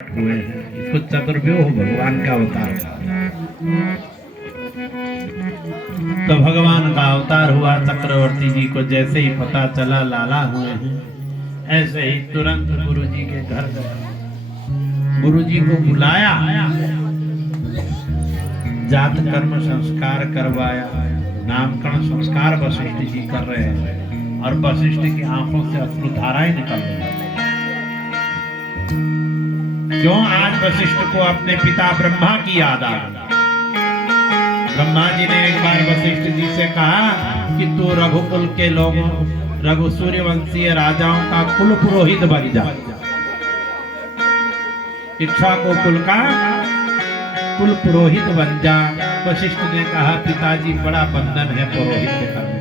हुए हैं। इसको चतुर्व्यूह भगवान का अवतार तो भगवान का अवतार हुआ। चक्रवर्ती जी को जैसे ही पता चला लाला हुए हैं, ऐसे ही तुरंत गुरु जी के घर गया, गुरु जी को बुलाया, जात कर्म संस्कार करवाया, नामकरण संस्कार वशिष्ठ जी कर रहे हैं और वशिष्ठ की आंखों से अश्रुधाराएं निकल रही हैं। क्यों? आज वशिष्ठ को अपने पिता ब्रह्मा की याद आ गई। ब्रह्मा जी ने एक बार वशिष्ठ जी से कहा कि तू रघुकुल के लोगों, रघु सूर्यवंशीय राजाओं का कुल पुरोहित बन जा। इक्ष्वाकु कुल का कुल पुरोहित बन जा। वशिष्ठ ने कहा पिताजी बड़ा बंधन है पुरोहित्य कर्म,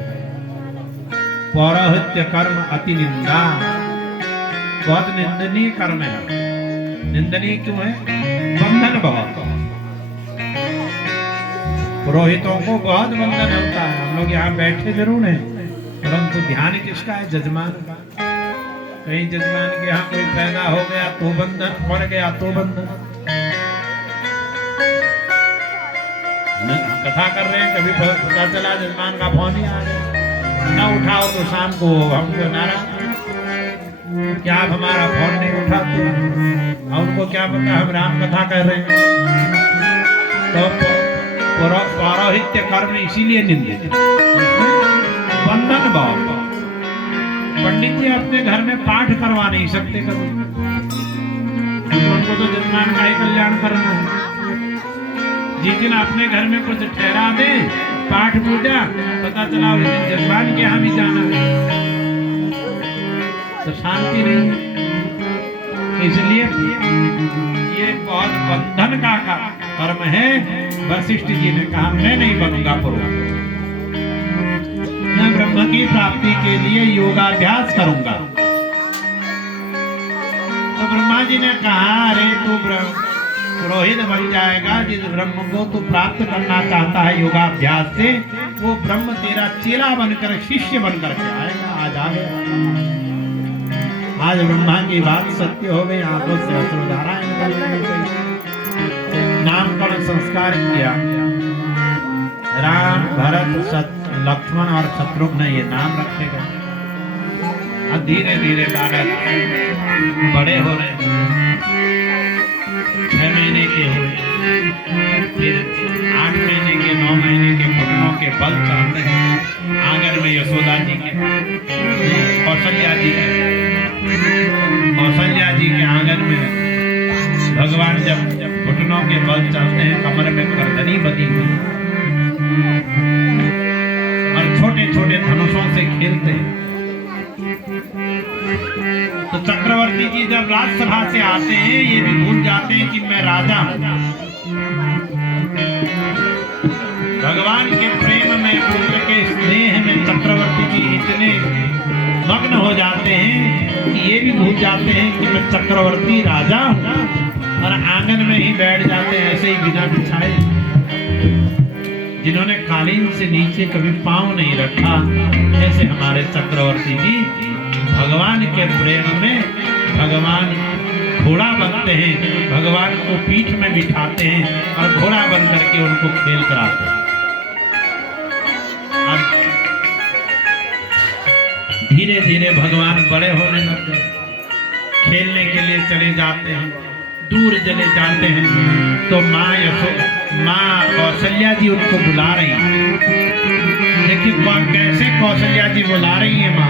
पौरोहित्य कर्म अति निंदा, बहुत निंदनीय कर्म है। निंदनीय क्यों है? बंधन बहुत, पुरोहितों को बहुत बंधन होता है। हम लोग यहाँ बैठे जरूर हैं, परंतु ध्यान किसका है? जजमान का। कहीं जजमान के यहाँ कोई पैदा हो गया तो बंधन, मर गया तो बंधन। कथा कर रहे हैं, कभी पता चला जजमान का फोन ही आ गया, न उठाओ तो शाम को हमको नाराज, क्या आप हमारा फोन नहीं उठाते? और उनको क्या पता हम राम कथा कर रहे हैं? तो पौरोहित्य कर्म इसीलिए निंदित, बंधन भाव। पंडित जी अपने घर में पाठ करवा नहीं सकते कभी, उनको तो जजमान का ही कल्याण करना है। जिस दिन अपने घर में कुछ ठहरा दे पाठ पूजा, पता चला उस दिन जजमान के यहाँ भी जाना है, तो शांति नहीं है। इसलिए ये बहुत बंधन का कर्म है। वशिष्ठ जी ने कहा मैं नहीं बनूंगा पुरोहित, मैं ब्रह्म की प्राप्ति के लिए योगाभ्यास करूंगा। तो ब्रह्मा जी ने कहा अरे तू पुरोहित बन जाएगा, जिस ब्रह्म को तू प्राप्त करना चाहता है योगाभ्यास से, वो ब्रह्म तेरा चेला बनकर, शिष्य बनकर के आएगा। आज आ गया। आज ब्रह्मा की बात सत्य हो गई, आंखों से अश्रुधाराएं निकल गई। नामकरण संस्कार किया, राम, भरत, लक्ष्मण और शत्रुघ्न ये नाम रखे गए। अब धीरे धीरे बालक बड़े हो रहे, 6 महीने के हुए, फिर 8 महीने के, 9 महीने के घुटनों के बल चलते हैं। आंगन में यशोदा जी के, कौशल्या जी के आंगन में भगवान जब घुटनों के बल चलते हैं, कमर में गर्दनी बनी हुई और छोटे छोटे धनुषों से खेलते हैं। तो चक्रवर्ती जी जब राजसभा से आते हैं, ये भी भूल जाते हैं कि मैं राजा हूं। भगवान के प्रेम में, पुत्र के स्नेह में चक्रवर्ती जी इतने मग्न हो जाते हैं कि ये भी भूल जाते हैं कि मैं चक्रवर्ती राजा हूं, और आंगन में ही बैठ जाते हैं ऐसे ही बिना बिछाए। जिन्होंने कालीन से नीचे कभी पांव नहीं रखा, ऐसे हमारे चक्रवर्ती जी भगवान के प्रेम में भगवान घोड़ा बनते हैं, भगवान को पीठ में बिठाते हैं और घोड़ा बन करके उनको खेल कराते हैं। धीरे धीरे भगवान बड़े होने लगते, खेलने के लिए चले जाते हैं, दूर चले जाते हैं। तो माँ कौशल्या जी उनको बुला रही हैं। देखिए कैसे कौशल्या जी बुला रही है माँ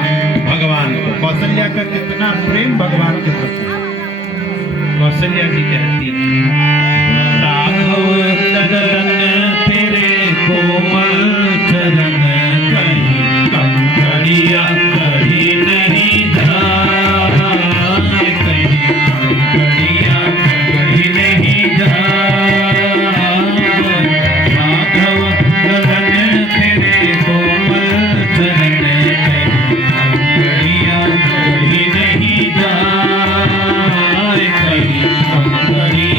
भगवान को। कौशल्या का कितना प्रेम भगवान के प्रति। कौशल्या जी कहती राघव तेरे कोमल चरण कहीं कंकड़िया कहीं नहीं जाए, कहीं कंकड़िया कहीं नहीं जाए। राघव गगन तेरे कोमल चरण कहीं कंकड़िया कहीं नहीं जाए, कहीं कंकड़िया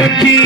रखी